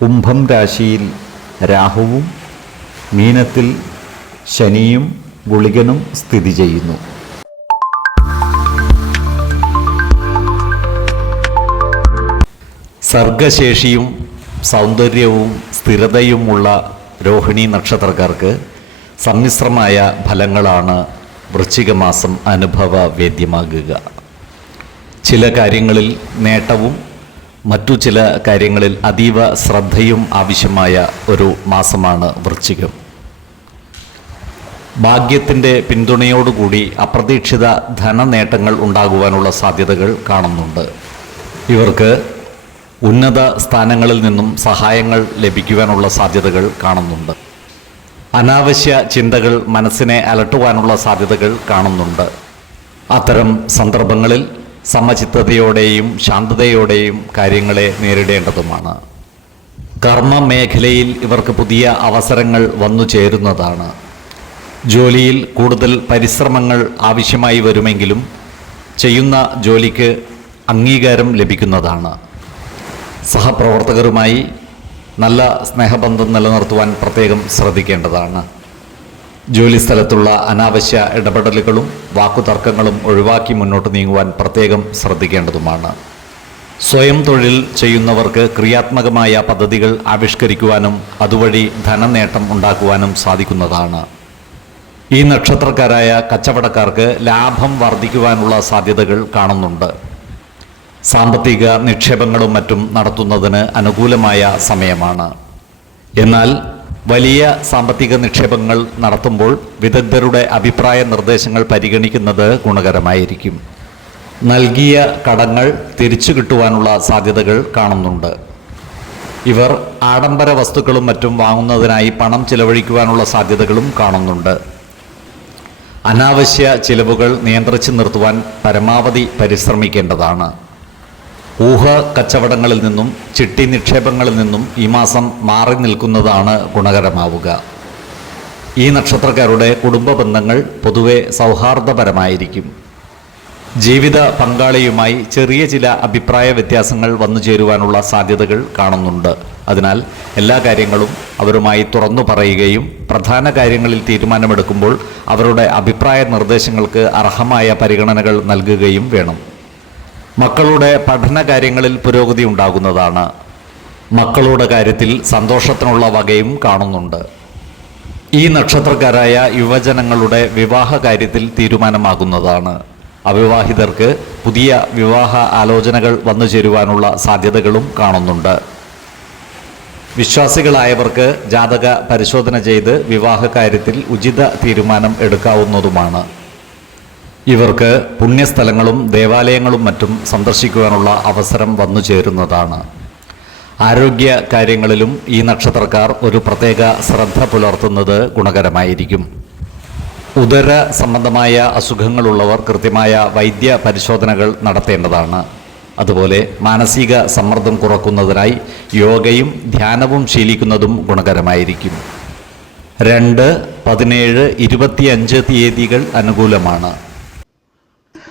കുംഭം രാശിയിൽ രാഹുവും മീനത്തിൽ ശനിയും ഗുളികനും സ്ഥിതി ചെയ്യുന്നു. സർഗശേഷിയും സൗന്ദര്യവും സ്ഥിരതയുമുള്ള രോഹിണി നക്ഷത്രക്കാർക്ക് സമ്മിശ്രമായ ഫലങ്ങളാണ് വൃശ്ചികമാസം അനുഭവ വേദ്യമാകുക ചില കാര്യങ്ങളിൽ നേട്ടവും മറ്റു ചില കാര്യങ്ങളിൽ അതീവ ശ്രദ്ധയും ആവശ്യമായ ഒരു മാസമാണ് വൃശ്ചികം. ഭാഗ്യത്തിന്റെ പിന്തുണയോടുകൂടി അപ്രതീക്ഷിത ധനനേട്ടങ്ങൾ ഉണ്ടാകുവാനുള്ള സാധ്യതകൾ കാണുന്നുണ്ട്. ഇവർക്ക് ഉന്നത സ്ഥാനങ്ങളിൽ നിന്നും സഹായങ്ങൾ ലഭിക്കുവാനുള്ള സാധ്യതകൾ കാണുന്നുണ്ട്. അനാവശ്യ ചിന്തകൾ മനസ്സിനെ അലട്ടുവാനുള്ള സാധ്യതകൾ കാണുന്നുണ്ട്. അത്തരം സന്ദർഭങ്ങളിൽ സമചിത്തതയോടെയും ശാന്തതയോടെയും കാര്യങ്ങളെ നേരിടേണ്ടതുമാണ്. കർമ്മ മേഖലയിൽ ഇവർക്ക് പുതിയ അവസരങ്ങൾ വന്നു ചേരുന്നതാണ്. ജോലിയിൽ കൂടുതൽ പരിശ്രമങ്ങൾ ആവശ്യമായി വരുമെങ്കിലും ചെയ്യുന്ന ജോലിക്ക് അംഗീകാരം ലഭിക്കുന്നതാണ്. സഹപ്രവർത്തകരുമായി നല്ല സ്നേഹബന്ധം നിലനിർത്തുവാൻ പ്രത്യേകം ശ്രദ്ധിക്കേണ്ടതാണ്. ജോലിസ്ഥലത്തുള്ള അനാവശ്യ ഇടപെടലുകളും വാക്കുതർക്കങ്ങളും ഒഴിവാക്കി മുന്നോട്ട് നീങ്ങുവാൻ പ്രത്യേകം ശ്രദ്ധിക്കേണ്ടതുമാണ്. സ്വയം തൊഴിൽ ചെയ്യുന്നവർക്ക് ക്രിയാത്മകമായ പദ്ധതികൾ ആവിഷ്കരിക്കുവാനും അതുവഴി ധനനേട്ടം ഉണ്ടാക്കുവാനും സാധിക്കുന്നതാണ്. ഈ നക്ഷത്രക്കാരായ കച്ചവടക്കാർക്ക് ലാഭം വർദ്ധിക്കുവാനുള്ള സാധ്യതകൾ കാണുന്നുണ്ട്. സാമ്പത്തിക നിക്ഷേപങ്ങളും മറ്റും നടത്തുന്നതിന് അനുകൂലമായ സമയമാണ്. എന്നാൽ വലിയ സാമ്പത്തിക നിക്ഷേപങ്ങൾ നടത്തുമ്പോൾ വിദഗ്ധരുടെ അഭിപ്രായ നിർദ്ദേശങ്ങൾ പരിഗണിക്കുന്നത് ഗുണകരമായിരിക്കും. നൽകിയ കടങ്ങൾ തിരിച്ചു കിട്ടുവാനുള്ള സാധ്യതകൾ കാണുന്നുണ്ട്. ഇവർ ആഡംബര വസ്തുക്കളും മറ്റും വാങ്ങുന്നതിനായി പണം ചിലവഴിക്കുവാനുള്ള സാധ്യതകളും കാണുന്നുണ്ട്. അനാവശ്യ ചിലവുകൾ നിയന്ത്രിച്ചു നിർത്തുവാൻ പരമാവധി പരിശ്രമിക്കേണ്ടതാണ്. ഊഹ കച്ചവടങ്ങളിൽ നിന്നും ചിട്ടി നിക്ഷേപങ്ങളിൽ നിന്നും ഈ മാസം മാറി നിൽക്കുന്നതാണ് ഗുണകരമാവുക. ഈ നക്ഷത്രക്കാരുടെ കുടുംബ ബന്ധങ്ങൾ പൊതുവെ സൗഹാർദ്ദപരമായിരിക്കും. ജീവിത പങ്കാളിയുമായി ചെറിയ ചില അഭിപ്രായ വ്യത്യാസങ്ങൾ വന്നു ചേരുവാനുള്ള സാധ്യതകൾ കാണുന്നുണ്ട്. അതിനാൽ എല്ലാ കാര്യങ്ങളും അവരുമായി തുറന്നു പറയുകയും പ്രധാന കാര്യങ്ങളിൽ തീരുമാനമെടുക്കുമ്പോൾ അവരുടെ അഭിപ്രായ നിർദ്ദേശങ്ങൾക്ക് അർഹമായ പരിഗണനകൾ നൽകുകയും വേണം. മക്കളുടെ പഠന കാര്യങ്ങളിൽ പുരോഗതി ഉണ്ടാകുന്നതാണ്. മക്കളുടെ കാര്യത്തിൽ സന്തോഷത്തിനുള്ള വകയും കാണുന്നുണ്ട്. ഈ നക്ഷത്രക്കാരായ യുവജനങ്ങളുടെ വിവാഹ കാര്യത്തിൽ തീരുമാനമാകുന്നതാണ്. അവിവാഹിതർക്ക് പുതിയ വിവാഹ ആലോചനകൾ വന്നു ചേരുവാനുള്ള സാധ്യതകളും കാണുന്നുണ്ട്. വിശ്വാസികളായവർക്ക് ജാതക പരിശോധന ചെയ്ത് വിവാഹ കാര്യത്തിൽ ഉചിത തീരുമാനം എടുക്കാവുന്നതുമാണ്. ഇവർക്ക് പുണ്യസ്ഥലങ്ങളും ദേവാലയങ്ങളും മറ്റും സന്ദർശിക്കുവാനുള്ള അവസരം വന്നു ചേരുന്നതാണ്. ആരോഗ്യ കാര്യങ്ങളിലും ഈ നക്ഷത്രക്കാർ ഒരു പ്രത്യേക ശ്രദ്ധ പുലർത്തുന്നത് ഗുണകരമായിരിക്കും. ഉദര സംബന്ധമായ അസുഖങ്ങളുള്ളവർ കൃത്യമായ വൈദ്യ പരിശോധനകൾ നടത്തേണ്ടതാണ്. അതുപോലെ മാനസിക സമ്മർദ്ദം കുറക്കുന്നതിനായി യോഗയും ധ്യാനവും ശീലിക്കുന്നതും ഗുണകരമായിരിക്കും. രണ്ട് പതിനേഴ് ഇരുപത്തിയഞ്ച് തീയതികൾ അനുകൂലമാണ്.